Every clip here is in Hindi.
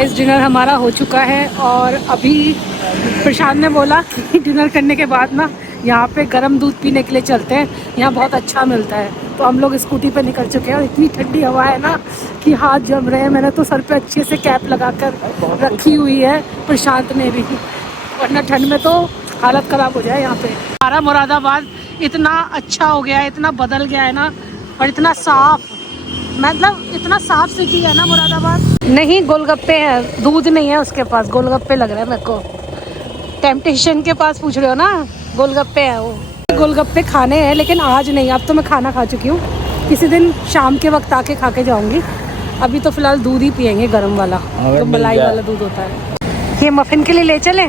इस डिनर हमारा हो चुका है और अभी प्रशांत ने बोला कि डिनर करने के बाद ना यहाँ पे गर्म दूध पीने के लिए चलते हैं, यहाँ बहुत अच्छा मिलता है। तो हम लोग स्कूटी पे निकल चुके हैं और इतनी ठंडी हवा है ना कि हाथ जम रहे हैं। मैंने तो सर पे अच्छे से कैप लगा कर रखी हुई है, प्रशांत ने भी, वरना ठंड में तो हालत ख़राब हो जाए। यहाँ पे हमारा मुरादाबाद इतना अच्छा हो गया है, इतना बदल गया है ना, और इतना साफ, मतलब इतना साफ सिटी है ना मुरादाबाद। नहीं गोलगप्पे हैं, दूध नहीं है उसके पास, गोलगप्पे लग रहा है मेरे को। टेम्पटेशन के पास पूछ रहे हो ना, गोलगप्पे हैं वो। गोलगप्पे खाने हैं लेकिन आज नहीं, अब तो मैं खाना खा चुकी हूँ। किसी दिन शाम के वक्त आके खा के जाऊँगी। अभी तो फिलहाल दूध ही पियेंगे गर्म वाला, जो मलाई वाला दूध होता है। ये मफिन के लिए ले चले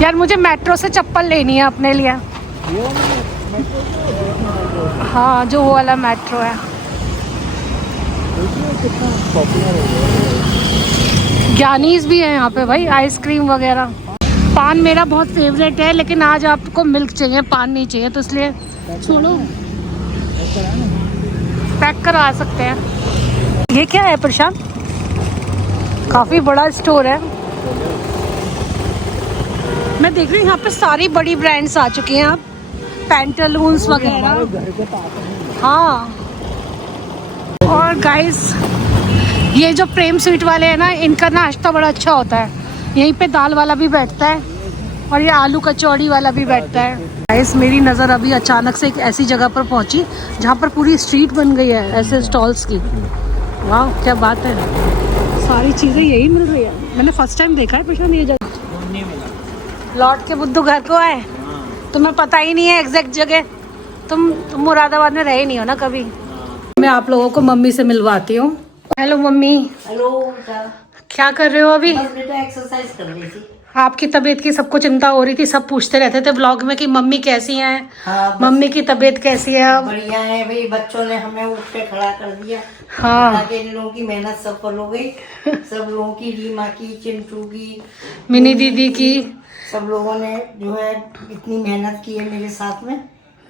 यार मुझे मेट्रो से चप्पल लेनी है अपने लिए। हाँ जो वो वाला मेट्रो है। ज्ञानीज भी है यहाँ पे भाई, आइसक्रीम वगैरह। पान मेरा बहुत फेवरेट है लेकिन आज आपको मिल्क चाहिए, पान नहीं चाहिए, तो इसलिए सुनो पैक करवा सकते हैं। ये क्या है प्रशांत? काफ़ी बड़ा स्टोर है। मैं देख रही हूँ यहाँ पे सारी बड़ी ब्रांड्स आ चुकी हैं, अब पैंटालून्स वगैरह। हाँ और गाइस ये जो प्रेम स्वीट वाले हैं ना, इनका नाश्ता बड़ा अच्छा होता है। यहीं पे दाल वाला भी बैठता है और ये आलू कचौड़ी वाला भी बैठता है। गाइस मेरी नज़र अभी अचानक से एक ऐसी जगह पर पहुंची जहाँ पर पूरी स्ट्रीट बन गई है ऐसे स्टॉल्स की। वाह क्या बात है, सारी चीज़ें यही मिल रही है। मैंने फर्स्ट टाइम देखा है प्रशांत ये जगह। लौट के बुद्धू घर को आए, तुम्हें पता ही नहीं है एग्जैक्ट जगह। तुम मुरादाबाद में रहे नहीं हो ना कभी। मैं आप लोगों को मम्मी से मिलवाती हूँ। Hello mummy. हेलो। क्या कर रहे हो अभी? बस बेटा एक्सरसाइज कर रही थी। आपकी तबीयत की सबको चिंता हो रही थी, सब पूछते रहते थे व्लॉग में कि मम्मी कैसी हैं। हाँ, मम्मी की तबीयत कैसी है अब? बढ़िया है भाई, बच्चों ने हमें उठ के खड़ा कर दिया। हाँ ताकि इन लोगों की मेहनत सफल हो गई। सब लोगों की, रीमा की, चिंटू की, मिनी दीदी की, सब लोगों ने जो है इतनी मेहनत की है मेरे साथ में।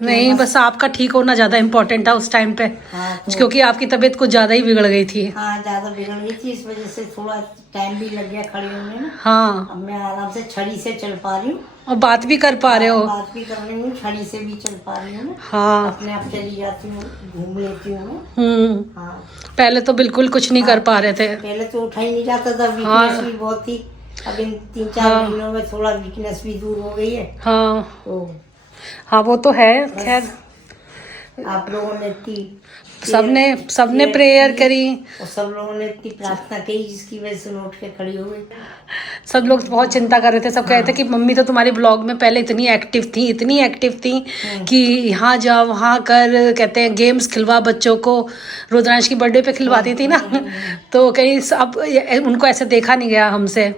नहीं बस आपका ठीक होना ज्यादा इम्पोर्टेंट था उस टाइम पे। हाँ, तो क्योंकि आपकी तबीयत कुछ ज्यादा ही बिगड़ गई थी। हाँ ज्यादा बिगड़ गई थी, इस वजह से थोड़ा टाइम भी लग गया खड़े होने में। हाँ अब मैं आराम से छड़ी से चल पा रही हूँ और बात भी कर पा रहे हो। बात भी कर रही हूँ, छड़ी से भी चल पा रही हूँ। हाँ अपने आप चली जाती हूँ, घूम लेती हूँ। हाँ पहले तो बिल्कुल कुछ नहीं कर पा रहे थे। पहले तो उठा ही नहीं जाता था, हाँ। वीकनेस भी बहुत थी। अब इन 3-4 महीनों में थोड़ा वीकनेस भी दूर हो गई है। हाँ तो हाँ वो तो है। खैर आप लोगों ने सबने प्रेयर करी और सब लोगों ने इतनी प्रार्थना की जिसकी वजह से मैं उठ के खड़ी हो गई। सब लोग बहुत चिंता कर रहे थे, सब कह रहे थे कि मम्मी तो तुम्हारी ब्लॉग में पहले इतनी एक्टिव थी कि यहाँ जा वहाँ कर, कहते हैं गेम्स खिलवा बच्चों को। रुद्रांश की बर्थडे पे खिलवाती थी ना तो कहीं अब उनको ऐसे देखा नहीं गया हमसे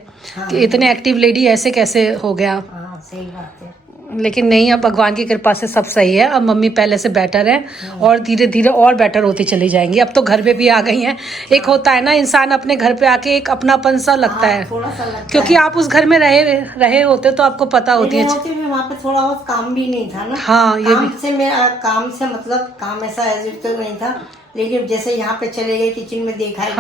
कि इतने एक्टिव लेडी ऐसे कैसे हो गया। हाँ सही बात है। लेकिन नहीं, अब भगवान की कृपा से सब सही है। अब मम्मी पहले से बेटर है और धीरे धीरे और बेटर होती चली जाएंगी। अब तो घर पे भी आ गई हैं। एक होता है ना इंसान अपने घर पे आके एक अपनापन सा लगता है, थोड़ा सा लगता क्योंकि आप उस घर में रहे होते तो आपको पता होती है। वहाँ पे थोड़ा बहुत काम भी नहीं था ना। हाँ ये भी से मेरा काम से मतलब काम ऐसा एजिट तो नहीं था, लेकिन जैसे यहाँ पे चले गए किचन में देखा है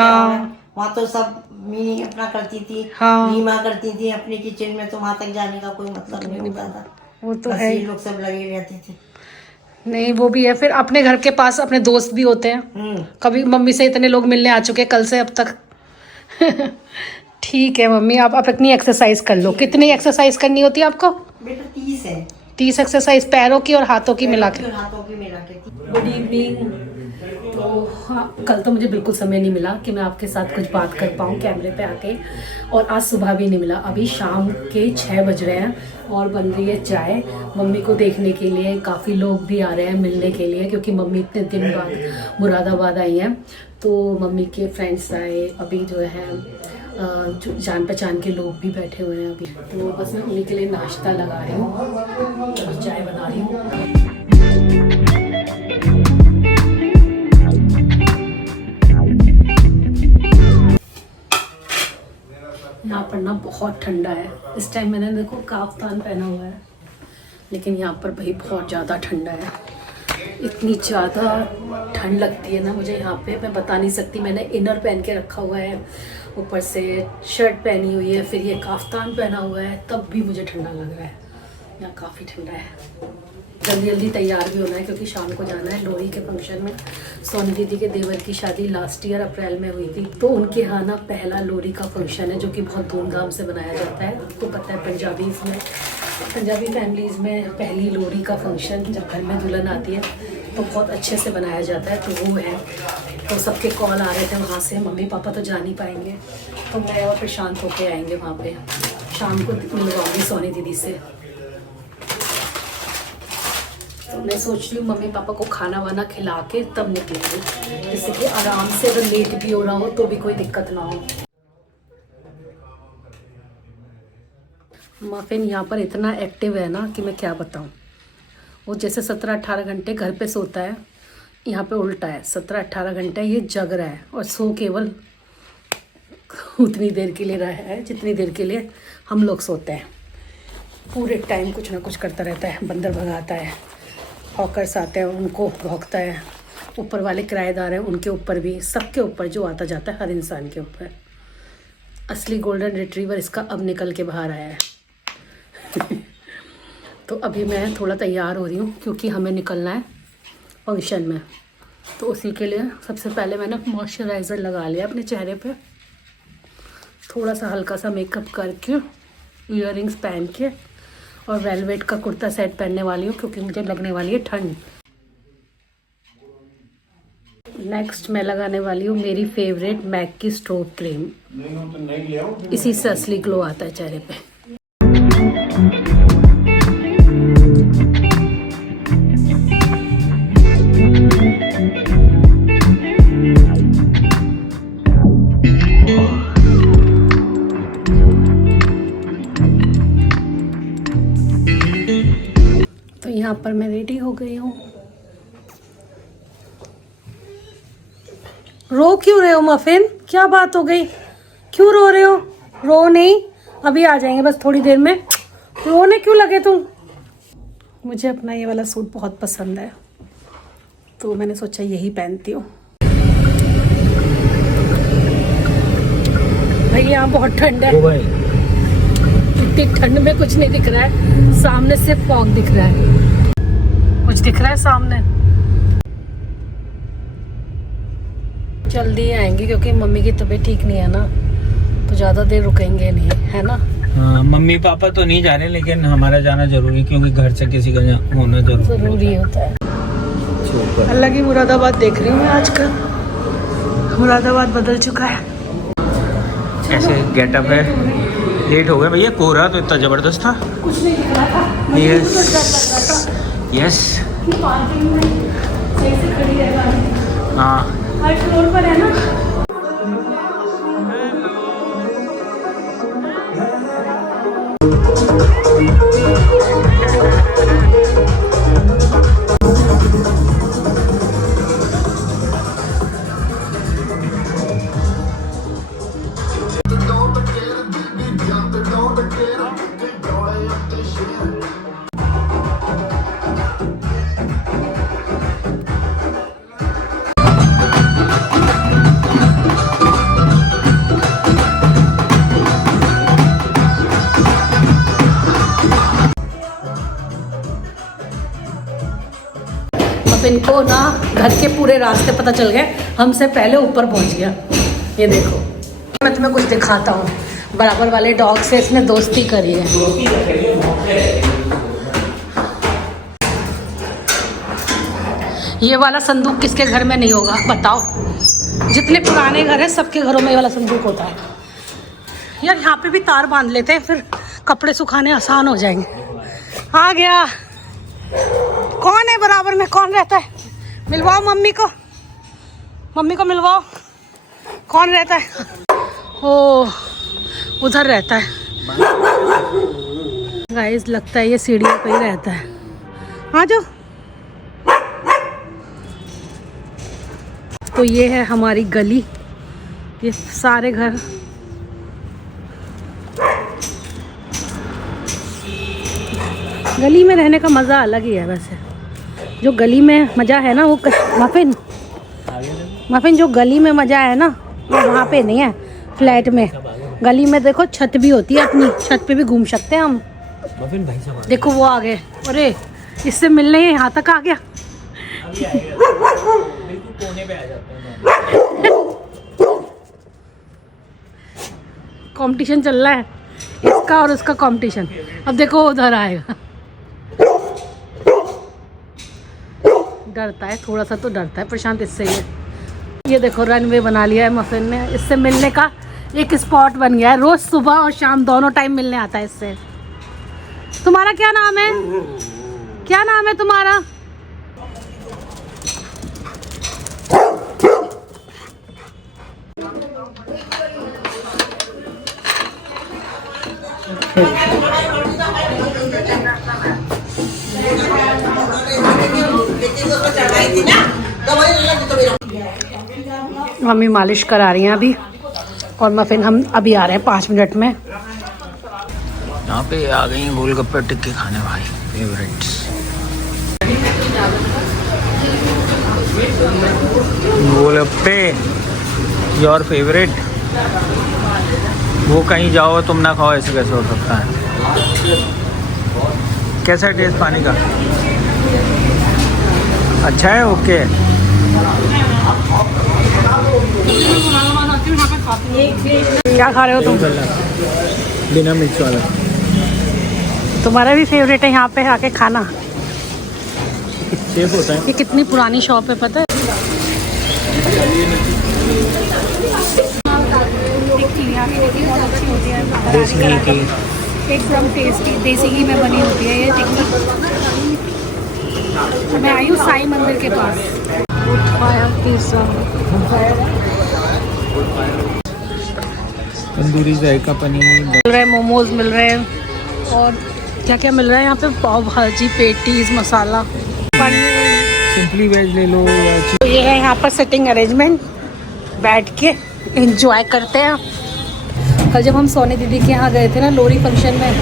वहाँ तो सब मिनी अपना करती थी। रीमा करती थी अपने किचन में, तो वहाँ तक जाने का कोई मतलब नहीं होता था। वो तो है, ये लोग सब लगे रहते थे। नहीं वो भी है। फिर अपने घर के पास अपने दोस्त भी होते हैं। कभी मम्मी से इतने लोग मिलने आ चुके कल से अब तक ठीक है मम्मी, आप अपनी एक्सरसाइज कर लो। कितनी एक्सरसाइज करनी होती है आपको? बेटा 30 है। 30 एक्सरसाइज पैरों की और हाथों की मिला के। Good evening. तो हाँ, कल तो मुझे बिल्कुल समय नहीं मिला कि मैं आपके साथ कुछ बात कर पाऊँ कैमरे पे आके, और आज सुबह भी नहीं मिला। अभी शाम के 6 बज रहे हैं और बन रही है चाय। मम्मी को देखने के लिए काफ़ी लोग भी आ रहे हैं मिलने के लिए, क्योंकि मम्मी इतने दिन बाद मुरादाबाद आई हैं। तो मम्मी के फ्रेंड्स आए, अभी जो है जान पहचान के लोग भी बैठे हुए हैं अभी। तो बस मैं उन्हीं के लिए नाश्ता लगा रही हूँ और चाय बना रही हूँ। यहाँ पर ना बहुत ठंडा है। इस टाइम मैंने देखो काफ्तान पहना हुआ है, लेकिन यहाँ पर भाई बहुत ज़्यादा ठंडा है। इतनी ज़्यादा ठंड लगती है ना मुझे यहाँ पे, मैं बता नहीं सकती। मैंने इनर पहन के रखा हुआ है, ऊपर से शर्ट पहनी हुई है, फिर ये काफ्तान पहना हुआ है, तब भी मुझे ठंडा लग रहा है। यहाँ काफ़ी ठंडा है। जल्दी जल्दी तैयार भी होना है क्योंकि शाम को जाना है लोहड़ी के फंक्शन में। सोनी दीदी के देवर की शादी लास्ट ईयर अप्रैल में हुई थी, तो उनके यहाँ ना पहला लोहड़ी का फंक्शन है जो कि बहुत धूमधाम से मनाया जाता है। आपको पता है पंजाबी फैमिलीज़ में पहली लोहड़ी का फंक्शन जब घर में दुल्हन आती है तो बहुत अच्छे से मनाया जाता है। तो वो है, तो सबके कॉल आ रहे थे वहाँ से। मम्मी पापा तो जा नहीं पाएंगे, तो मैं और प्रशांत होके आएंगे वहाँ पे। शाम को मिलवाऊंगी सोनी दीदी से। तो मैं सोच रही हूँ मम्मी पापा को खाना वाना खिला के तब निकलेंगे, जिससे कि आराम से अगर लेट भी हो रहा हो तो भी कोई दिक्कत ना हो। मफिन यहाँ पर इतना एक्टिव है ना कि मैं क्या बताऊँ। वो जैसे 17-18 घंटे घर पे सोता है, यहाँ पे उल्टा है। 17-18 घंटे ये जग रहा है और सो केवल उतनी देर के लिए रहा है जितनी देर के लिए हम लोग सोते हैं। पूरे टाइम कुछ ना कुछ करता रहता है। बंदर भगाता है, हॉकर्स आते हैं उनको भौंकता है, ऊपर वाले किराएदार हैं उनके ऊपर भी, सबके ऊपर जो आता जाता है, हर इंसान के ऊपर। असली गोल्डन रिट्रीवर इसका अब निकल के बाहर आया है। तो अभी मैं थोड़ा तैयार हो रही हूँ क्योंकि हमें निकलना है फंक्शन में। तो उसी के लिए सबसे पहले मैंने मॉइस्चराइज़र लगा लिया अपने चेहरे पे, थोड़ा सा हल्का सा मेकअप करके, ईयररिंग्स पहन के, और वेलवेट का कुर्ता सेट पहनने वाली हूँ क्योंकि मुझे लगने वाली है ठंड। नेक्स्ट मैं लगाने वाली हूँ मेरी फेवरेट मैक की स्ट्रोब क्रीम। इसी से असली ग्लो आता है चेहरे पे। तो यहाँ पर मैं रेडी हो गई हूँ। रो क्यों रहे हो मफिन? क्या बात हो गई? क्यों रो रहे हो? रो नहीं, अभी आ जाएंगे बस थोड़ी देर में। रोने क्यों लगे तुम? मुझे अपना ये वाला सूट बहुत पसंद है तो मैंने सोचा यही पहनती हूँ। भाई यहाँ बहुत ठंड है। इतनी ठंड में कुछ नहीं दिख रहा है, सामने से फॉग दिख रहा है। कुछ दिख रहा है सामने? जल्दी आएंगे क्योंकि मम्मी की तबीयत ठीक नहीं है ना, तो ज़्यादा देर रुकेंगे नहीं, है ना? हाँ, मम्मी पापा तो नहीं जा रहे लेकिन हमारा जाना जरूरी, क्योंकि घर से किसी का होना जरूरी होता है। अल्लाह की मुरादाबाद देख रही हूँ मैं आजकल। मुरादाबाद बदल चुका है। ऐसे गेटअप है। लेट हो गया भैया, कोहरा तो इतना जबरदस्त था। कुछ नहीं दिख रहा था। यस यस पार्किंग में सही से खड़ी है गाड़ी। हाँ, हर फ्लोर पर है ना। इनको ना घर के पूरे रास्ते पता चल गए, हमसे पहले ऊपर पहुंच गया। ये देखो, मैं तुम्हें कुछ दिखाता हूँ। बराबर वाले डॉग से इसने दोस्ती करी है। ये वाला संदूक किसके घर में नहीं होगा बताओ? जितने पुराने घर हैं सबके घरों में ये वाला संदूक होता है। यार यहाँ पे भी तार बांध लेते हैं, फिर कपड़े सुखाने आसान हो जाएंगे। आ गया। कौन है बराबर में? कौन रहता है? मिलवाओ मम्मी को, मम्मी को मिलवाओ। कौन रहता है? ओ, उधर रहता है। गाइस लगता है ये सीढ़ियों पे ही रहता है। आ जाओ। तो ये है हमारी गली, ये सारे घर। गली में रहने का मज़ा अलग ही है। वैसे जो गली में मज़ा है ना वो मफिन मफिन जो गली में मज़ा है ना वो वहाँ पे नहीं है फ्लैट में। गली में देखो छत भी होती है अपनी, छत पे भी घूम सकते हैं हम। मफिन भाई साहब देखो वो आ गए, अरे इससे मिलने यहाँ तक आ गया। बिल्कुल कोने पे आ जाते हैं। कंपटीशन चल रहा है इसका और उसका कंपटीशन। अब देखो उधर आएगा, डरता है थोड़ा सा, तो डरता है प्रशांत इससे ही है। ये देखो रनवे बना लिया है मफिन ने, इससे मिलने का एक स्पॉट बन गया है। रोज सुबह और शाम दोनों टाइम मिलने आता है इससे। तुम्हारा क्या नाम है? क्या नाम है तुम्हारा? मम्मी मालिश करा रही हैं अभी, और मफिन हम अभी आ रहे हैं 5 मिनट में। यहाँ पे आ गई गोलगप्पे टिक्के खाने भाई, फेवरेट्स। Golgappe your favourite. वो कहीं जाओ तुम ना खाओ, ऐसे कैसे हो सकता है? कैसा है टेस्ट पानी का? अच्छा है, ओके। क्या खा रहे हो तुम? बिना मिर्च वाला। तुम्हारा भी फेवरेट है यहाँ पे आके खाना? सेफ होता है। ये कितनी पुरानी शॉप है पता है? देसी घी की, एकदम टेस्टी देसी घी में बनी होती है ये टिक्की। मैं आई हूँ साईं मंदिर के पास। तंदूरी जायका पनीर मिल रहे हैं, मोमोज मिल रहे हैं, और क्या क्या मिल रहा है यहाँ पे? पाव भाजी, पेटीज, मसाला, पनीर। सिंपली वेज ले लो या तो ये है यहाँ पर सिटिंग अरेंजमेंट, बैठ के एंजॉय करते हैं। कल जब हम सोनी दीदी के यहाँ गए थे ना लोरी फंक्शन में,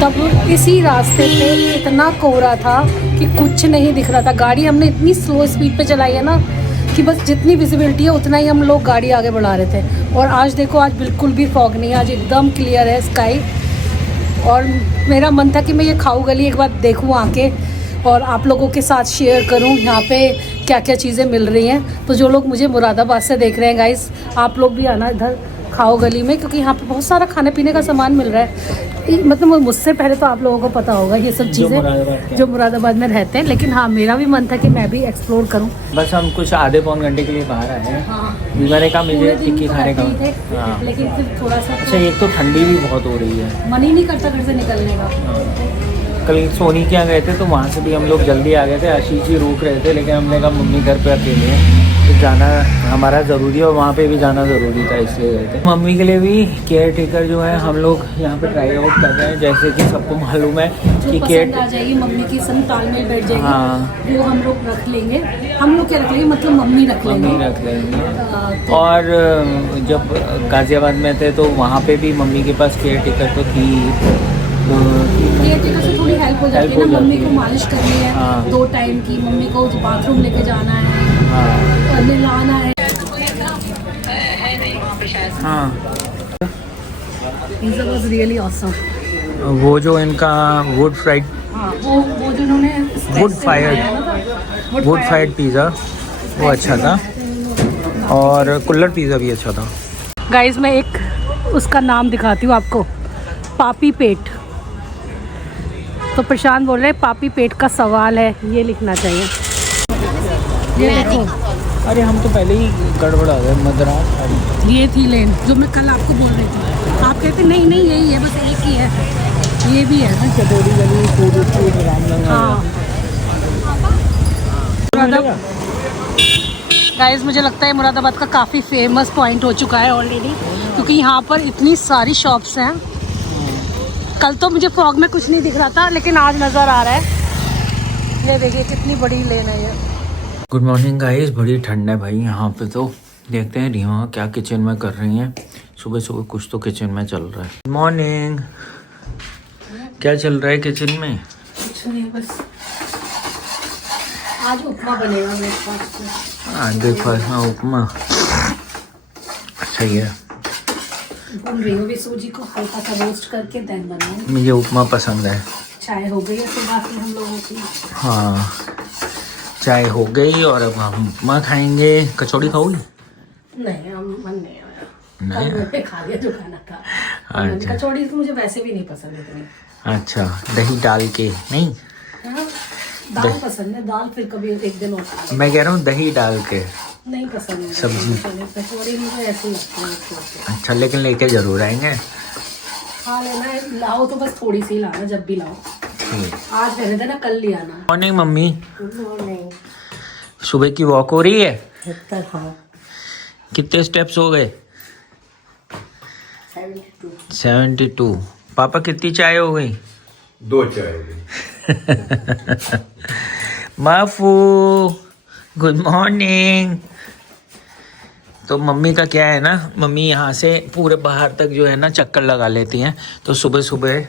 तब इसी रास्ते पे इतना कोहरा था कि कुछ नहीं दिख रहा था। गाड़ी हमने इतनी स्लो स्पीड पे चलाई है ना कि बस जितनी विजिबिलिटी है उतना ही हम लोग गाड़ी आगे बढ़ा रहे थे। और आज देखो, आज बिल्कुल भी फॉग नहीं है, आज एकदम क्लियर है स्काई। और मेरा मन था कि मैं ये खाऊ गली एक बार देखूँ आके, और आप लोगों के साथ शेयर करूं यहाँ पे क्या क्या चीज़ें मिल रही हैं। तो जो लोग मुझे मुरादाबाद से देख रहे हैं गाइस, आप लोग भी आना इधर खाओ गली में, क्योंकि यहाँ पे बहुत सारा खाने पीने का सामान मिल रहा है। मतलब मुझसे पहले तो आप लोगों को पता होगा ये सब चीज़ें जो मुरादाबाद में रहते हैं, लेकिन हाँ मेरा भी मन था कि मैं भी एक्सप्लोर करूँ। बस हम कुछ आधे पौन घंटे के लिए बाहर आए हैं। हाँ, मैंने कहा मुझे टिक्की तो खाने का। हाँ। लेकिन फिर थोड़ा सा अच्छा, एक तो ठंडी भी बहुत हो रही है, मन ही नहीं करता घर से निकलने का। कल सोनी के यहाँ गए थे तो वहाँ से भी हम लोग जल्दी आ गए थे। आशीष जी रोक रहे थे, लेकिन हमने कहा मम्मी घर पे अकेले हैं तो जाना हमारा ज़रूरी है, और वहाँ पे भी जाना ज़रूरी था, इसलिए गए थे। मम्मी के लिए भी केयर टेकर जो है हम लोग यहाँ पे ट्राई आउट कर रहे हैं। जैसे कि सबको मालूम है कि केयर आ जाएगी मम्मी की, सब तालमेल बैठ जाएगी। हाँ, वो हम लोग रख लेंगे। हम लोग क्या रख लेंगे, मतलब मम्मी रख लेंगे। और जब गाज़ियाबाद में थे तो वहाँ पे भी मम्मी के पास केयर टेकर तो थी। केयरटेकर से थोड़ी हेल्प हो जाती है ना, मम्मी को मालिश करनी है। हाँ। 2 टाइम की, मम्मी को बाथरूम लेके जाना है, हाँ नहलाना है। हाँ, पिज़्ज़ा वाज रियली ऑसम। वो जो इनका वुड फ्राइड, हाँ, वो जो इन्होंने वुड फायर्ड पिज़्ज़ा वो अच्छा था, और कुल्लर पिज़्ज़ा भी अच्छा था। गाइस मैं एक उसका नाम दिखाती हूँ आपको, पापी पेट। तो प्रशांत बोल रहे हैं पापी पेट का सवाल है, ये लिखना चाहिए। ये देखो, अरे हम तो पहले ही गड़बड़ा गए। मद्रास ये थी लेन जो मैं कल आपको बोल रही थी। आप कहते नहीं नहीं यही है, बस एक ही है, ये भी है चटोरी गली, फूड स्ट्रीट, रामनगर। हाँ। गाइस मुझे लगता है मुरादाबाद का काफ़ी फेमस पॉइंट हो चुका है ऑलरेडी, क्योंकि यहाँ पर इतनी सारी शॉप्स हैं। कल तो मुझे फॉग में कुछ नहीं दिख रहा था, लेकिन आज नज़र आ रहा है। ये देखिए कितनी बड़ी लेन है ये। गुड मॉर्निंग गाइस, बड़ी ठंड है भाई यहाँ पे। तो देखते हैं रीमा क्या किचन में कर रही हैं। सुबह सुबह कुछ तो किचन में चल रहा है। गुड मॉर्निंग, क्या चल रहा है किचन में? कुछ नहीं, बस आज उपमा बनेगा ब्रेकफास्ट में। हाँ देखो हाँ उपमा सही है। भून रही हूँ अभी सूजी को हल्का सा रोस्ट करके देन बनाऊँ। मुझे उपमा पसंद है। चाय हो गई है सुबह से हम लोगों की। हाँ चाय हो गई और अब हम उपमा खाएंगे। कचौड़ी खाओगी? नहीं हम मन नहीं आया। नहीं। कल मैंने खा लिया जो खाना था। अच्छा। कचौड़ी तो मुझे वैसे भी नहीं पसंद इतनी। अच्छा दही डाल के नहीं? हाँ, दाल पसंद है, दाल फिर कभी एक दिन और खा लें। मैं कह रहा हूँ दही डाल के नहीं पसंद है सब्जी। कचौड़ी मुझे ऐसी लगती है। अच्छा लेकिन लेके जरूर आएंगे। हाँ लेना है, लाओ तो बस थोड़ी सी लाना जब भी लाओ। ठीक। आज रहने देना, कल ले आना। मॉर्निंग मम्मी, नहीं सुबह की वॉक हो रही है? इतना हाँ कितने स्टेप्स हो गए? 72। पापा कितनी चाय हो गई? 2 चाय हो गई। माफू गुड मॉर्निंग। तो मम्मी का क्या है ना, मम्मी यहाँ से पूरे बाहर तक जो है ना चक्कर लगा लेती हैं, तो सुबह सुबह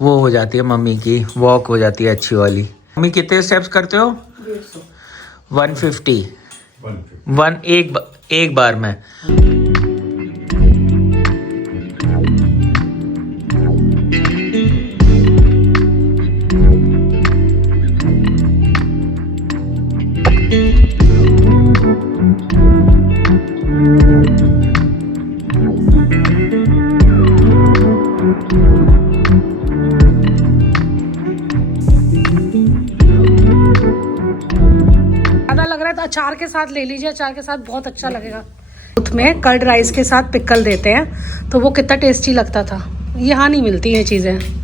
वो हो जाती है मम्मी की वॉक हो जाती है अच्छी वाली। मम्मी कितने स्टेप्स करते हो? 150। 150। एक बार में। ज़्यादा लग रहा है तो अचार के साथ ले लीजिए, अचार के साथ बहुत अच्छा लगेगा। उसमें कर्ड राइस के साथ पिकल देते हैं तो वो कितना टेस्टी लगता था। यहाँ नहीं मिलती ये चीज़ें।